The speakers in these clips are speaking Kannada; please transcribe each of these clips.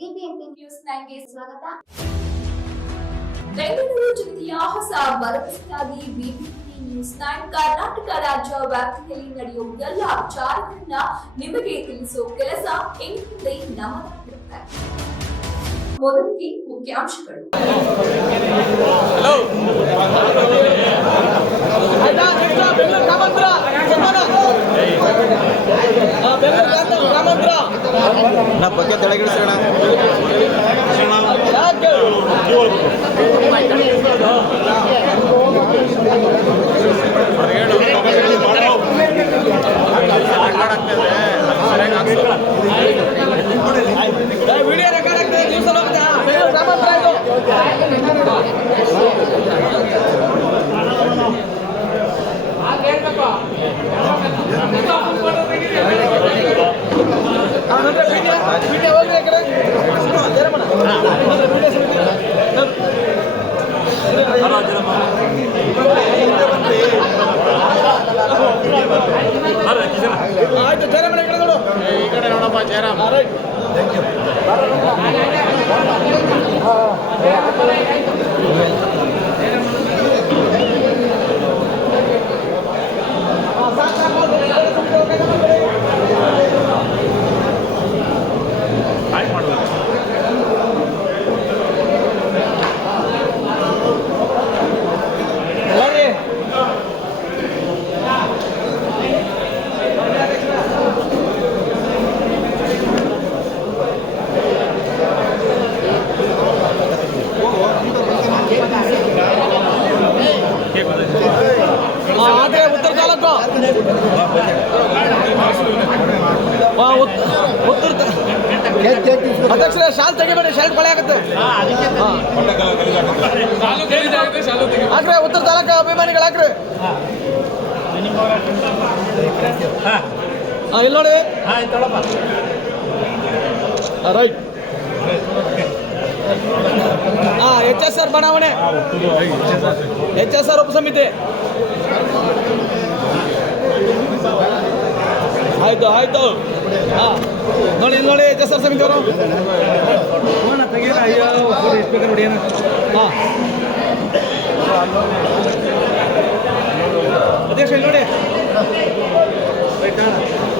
ಬಿಬಿಎಂಪಿ ನ್ಯೂಸ್ ನೈನ್ಗೆ ಸ್ವಾಗತ. ಬೆಂಗಳೂರು ಜಿಲ್ಲೆಯ ಹೊಸ ಭರವಸೆಯಾಗಿ ಬಿಬಿಎಂಪಿ ನ್ಯೂಸ್ ನೈನ್ ಕರ್ನಾಟಕ ರಾಜ್ಯ ವ್ಯಾಪ್ತಿಯಲ್ಲಿ ನಡೆಯುವ ಎಲ್ಲ ವಿಚಾರಗಳನ್ನ ನಿಮಗೆ ತಿಳಿಸುವ ಕೆಲಸ ಮುಂದೆ ನಮ್ಮದಾಗಿರುತ್ತೆ ಮೊದಲಿಗೆ ಮುಖ್ಯಾಂಶಗಳು. ನಾ ಬಗ್ಗೆ ತೆಳಗಿಳಿಸೋಣ Thank you. ಅಧ್ಯಕ್ಷರೇ ಶಾಲ್ ತೆಗಿಬೇಡಿ ಶರ್ಟ್ ಕೊಳೆ ಆಗುತ್ತೆ. ಹಾಕ್ರೆ ಉತ್ತರ ತಾಲೂಕು ಅಭಿಮಾನಿಗಳು ಹಾಕ್ರಿ. ಹಾಂ ಇಲ್ಲಿ ನೋಡಿ. ರೈಟ್ ಹಾ ಎಚ್ ಎಸ್ ಆರ್ ಬಡಾವಣೆ ಎಚ್ ಎಸ್ ಆರ್ ಉಪಸಮಿತಿ. ಆಯ್ತು ಆಯ್ತು. ಹಾ. ನೋಡಿ ಇಲ್ಲಿ ನೋಡಿ ಎಸ್ ಆರ್ ಸಮಿತಿ ಅವರು. ಹಾ. ಅಧ್ಯಕ್ಷ ಇಲ್ಲಿ ನೋಡಿ. ಇಲ್ಲಿ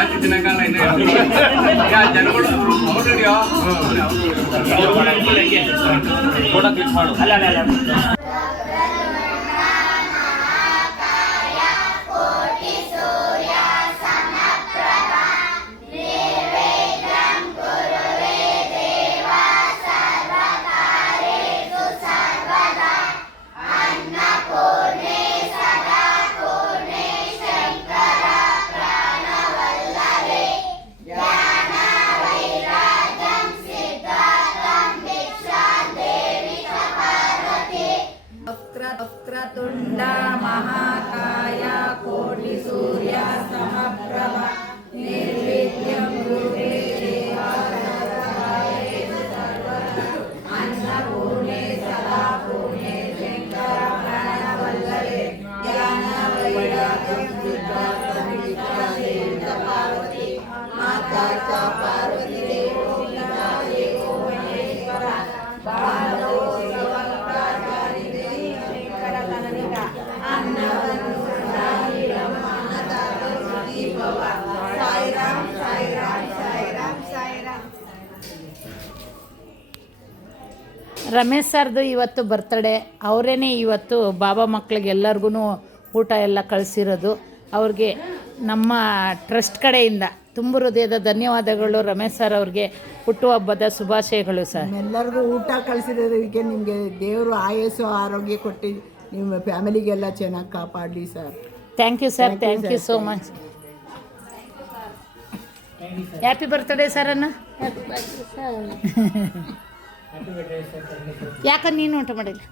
ಜಾಸ್ತಿ ದಿನಕಾಲ ಜನಗಳು ಫೋಟೋ ಕ್ಲಿಕ್ ಮಾಡು ಅಲ್ಲ ಅಲ್ಲ ರಮೇಶ್ ಸರ್ದು ಇವತ್ತು ಬರ್ತಡೇ ಅವರೇ ಇವತ್ತು ಬಾಬಾ ಮಕ್ಕಳಿಗೆ ಎಲ್ಲರಿಗೂ ಊಟ ಎಲ್ಲ ಕಳಿಸಿರೋದು. ಅವ್ರಿಗೆ ನಮ್ಮ ಟ್ರಸ್ಟ್ ಕಡೆಯಿಂದ ತುಂಬ ಹೃದಯದ ಧನ್ಯವಾದಗಳು ರಮೇಶ್ ಸರ್ ಅವ್ರಿಗೆ ಹುಟ್ಟುಹಬ್ಬದ ಶುಭಾಶಯಗಳು ಸರ್. ಎಲ್ಲರಿಗೂ ಊಟ ಕಳಿಸಿರೋದಕ್ಕೆ ನಿಮಗೆ ದೇವರು ಆಯಸ್ಸು ಆರೋಗ್ಯ ಕೊಟ್ಟು ನಿಮ್ಮ ಫ್ಯಾಮಿಲಿಗೆಲ್ಲ ಚೆನ್ನಾಗಿ ಕಾಪಾಡಲಿ sir. Thank you sir thank you so much happy birthday sir ಅನ್ನ ಯಾಕಂದ್ರೆ ನೀನು ಊಟ ಮಾಡಿಲ್ಲ?